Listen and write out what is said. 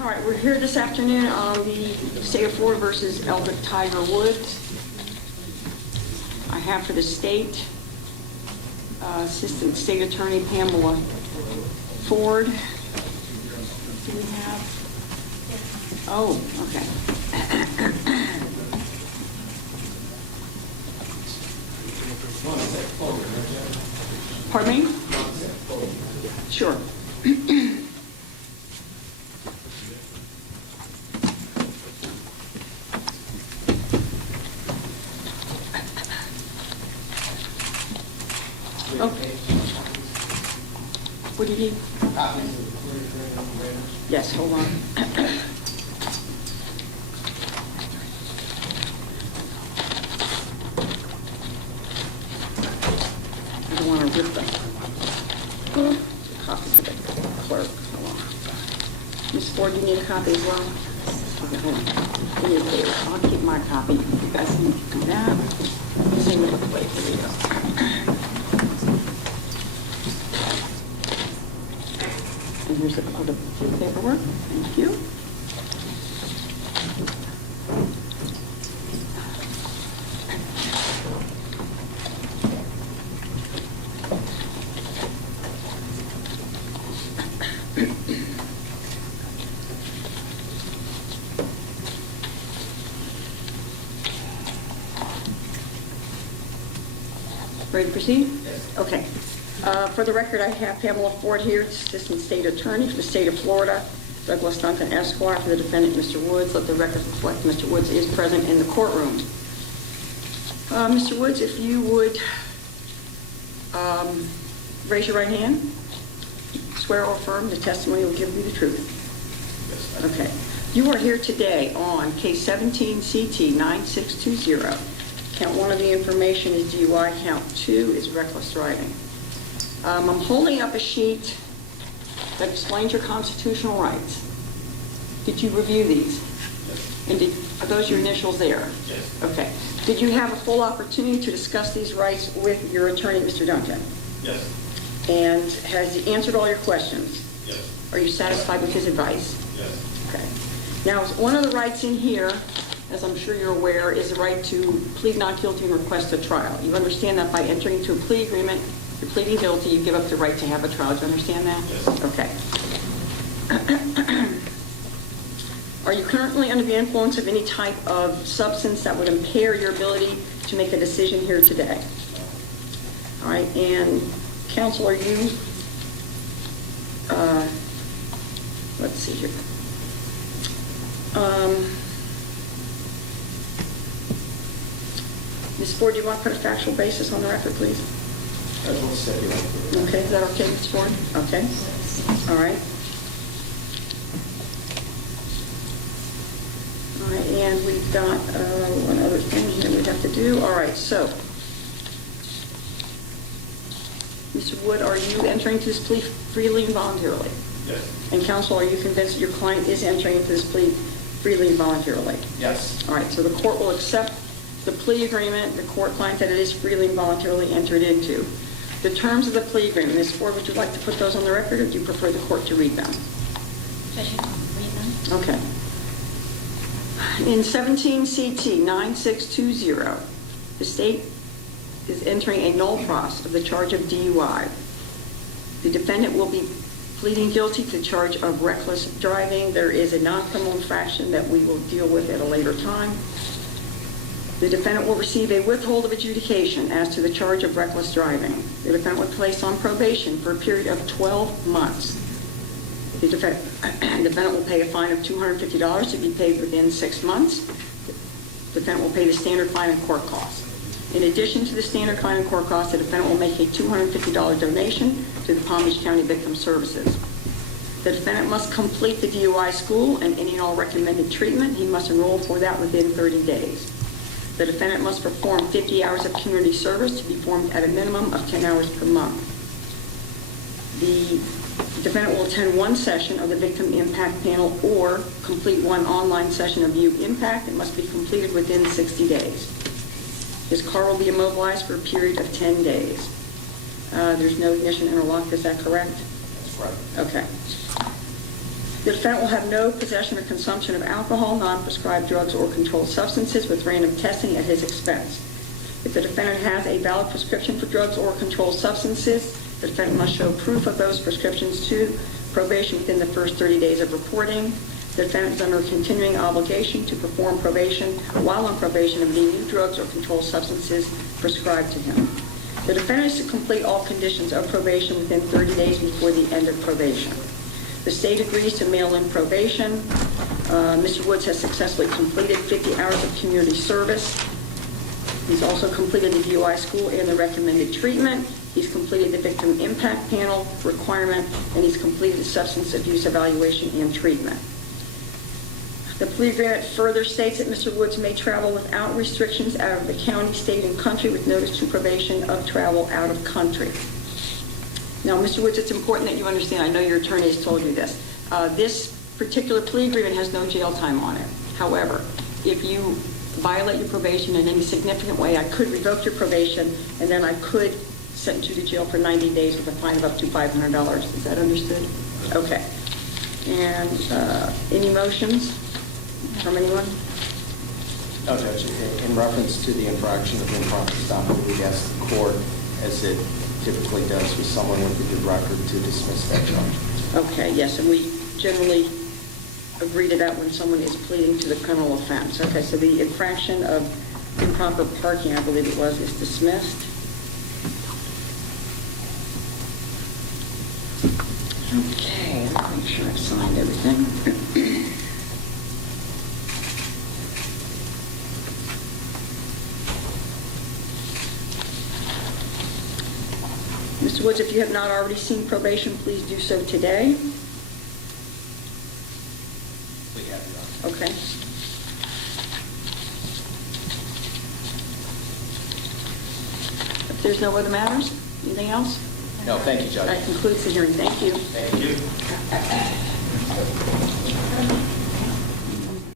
All right, we're here this afternoon on the State of Florida versus Eldrick Tiger Woods. I have for the state Assistant State Attorney Pamela Ford. Do we have? Oh, okay. Pardon me? Sure. Okay. What do you need? Yes, hold on. I don't want to rip them. Copy for the clerk. Hold on. Ms. Ford, you need a copy as well? Okay, hold on. Give me a favor. I'll keep my copy. You guys need to do that. Same with the plate. Here we go. And here's the other paperwork. Thank you. Ready to proceed? Yes. Okay. For the record, I have Pamela Ford here, Assistant State Attorney for the State of Florida, Douglas Duncan Esquire for the defendant, Mr. Woods. Let the record reflect Mr. Woods is present in the courtroom. Mr. Woods, if you would raise your right hand, swear or affirm the testimony will give you the truth. Yes. Okay. You are here today on case 17 CT 9620. Count 1 of the information is DUI. Count 2 is reckless driving. I'm holding up a sheet that explains your constitutional rights. Did you review these? Yes. And are those your initials there? Yes. Okay. Did you have a full opportunity to discuss these rights with your attorney, Mr. Duncan? Yes. And has he answered all your questions? Yes. Are you satisfied with his advice? Yes. Okay. Now, one of the rights in here, as I'm sure you're aware, is the right to plead not guilty and request a trial. You understand that by entering into a plea agreement, you're pleading guilty, you give up the right to have a trial. Do you understand that? Yes. Okay. Are you currently under the influence of any type of substance that would impair your ability to make a decision here today? All right, and counsel, are you, let's see here. Ms. Ford, do you want to put a factual basis on the record, please? I don't say that. Okay, is that okay, Ms. Ford? Okay. All right. All right, and we've got one other thing here we have to do. All right, so, Mr. Wood, are you entering into this plea freely and voluntarily? Yes. And counsel, are you convinced that your client is entering into this plea freely and voluntarily? Yes. All right, so the court will accept the plea agreement the court finds that it is freely and voluntarily entered into. The terms of the plea agreement, Ms. Ford, would you like to put those on the record, or do you prefer the court to read them? Judge, you can read them. Okay. In 17 CT 9620, the state is entering a null pros of the charge of DUI. The defendant will be pleading guilty to the charge of reckless driving. There is a non-criminal infraction that we will deal with at a later time. The defendant will receive a withhold of adjudication as to the charge of reckless driving. The defendant will be placed on probation for a period of 12 months. The defendant will pay a fine of $250 to be paid within 6 months. The defendant will pay the standard fine and court costs. In addition to the standard fine and court costs, the defendant will make a $250 donation to the Palm Beach County Victim Services. The defendant must complete the DUI school and any and all recommended treatment. He must enroll for that within 30 days. The defendant must perform 50 hours of community service to be performed at a minimum of 10 hours per month. The defendant will attend one session of the Victim Impact Panel or complete one online session of View Impact. It must be completed within 60 days. His car will be immobilized for a period of 10 days. There's no ignition interlock, is that correct? That's right. Okay. The defendant will have no possession or consumption of alcohol, non-prescribed drugs, or controlled substances with random testing at his expense. If the defendant has a valid prescription for drugs or controlled substances, the defendant must show proof of those prescriptions to probation within the first 30 days of reporting. The defendant is under a continuing obligation to perform probation while on probation of any new drugs or controlled substances prescribed to him. The defendant is to complete all conditions of probation within 30 days before the end of probation. The state agrees to mail in probation. Mr. Woods has successfully completed 50 hours of community service. He's also completed the DUI school and the recommended treatment. He's completed the victim impact panel requirement, and he's completed the substance abuse evaluation and treatment. The plea agreement further states that Mr. Woods may travel without restrictions out of the county, state, and country with notice to probation of travel out of country. Now, Mr. Woods, it's important that you understand, I know your attorney has told you this, this particular plea agreement has no jail time on it. However, if you violate your probation in any significant way, I could revoke your probation, and then I could sentence you to jail for 90 days with a fine of up to $500. Is that understood? Okay. And any motions from anyone? No, Judge, in reference to the infraction of improper stop, we would ask the court, as it typically does with someone with a good record, to dismiss that charge. Okay, yes, and we generally agree to that when someone is pleading to the criminal offense. Okay, so the infraction of improper parking, I believe it was, is dismissed. Okay, let me make sure I've signed everything. Mr. Woods, if you have not already seen probation, please do so today. We have, Your Honor. Okay. If there's no other matters, anything else? No, thank you, Judge. That concludes the hearing. Thank you. Thank you.